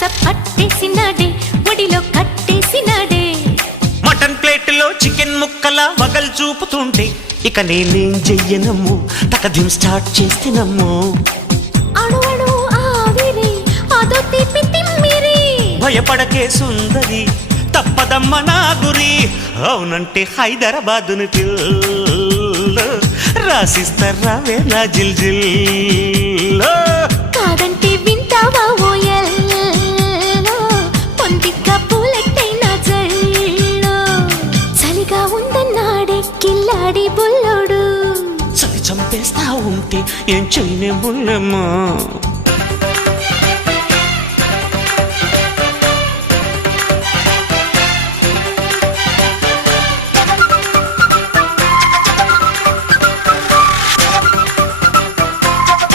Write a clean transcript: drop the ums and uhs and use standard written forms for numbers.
వరస పట్టేసినాడే ఒడిలో కట్టేసినాడే మటన్ ప్లేట్లో చికెన్ ముక్కలా వగల్ చూపుతుంటే ఇక నేనేం చెయ్యనమ్ము తకదిం స్టార్ట్ చేస్తేనమ్ము అణువణు ఆవిరి అదో తీపి తిమ్మిరి భయపడకే సుందరి తప్పదమ్మ నా గురి అవునంటే హైదరాబాదుని పిల్ల రాసిస్తారా వేలా జిల్ జిల్ కాదంటే వింటావా ఓయల్లో పొందిగ్గా పూలెట్టైనా జల్లో చలిగా ఉందన్నాడే కిల్లాడి బుల్లోడు చలి చంపేస్తా ఉంటే ఏం చేయనే ముల్లమ్మా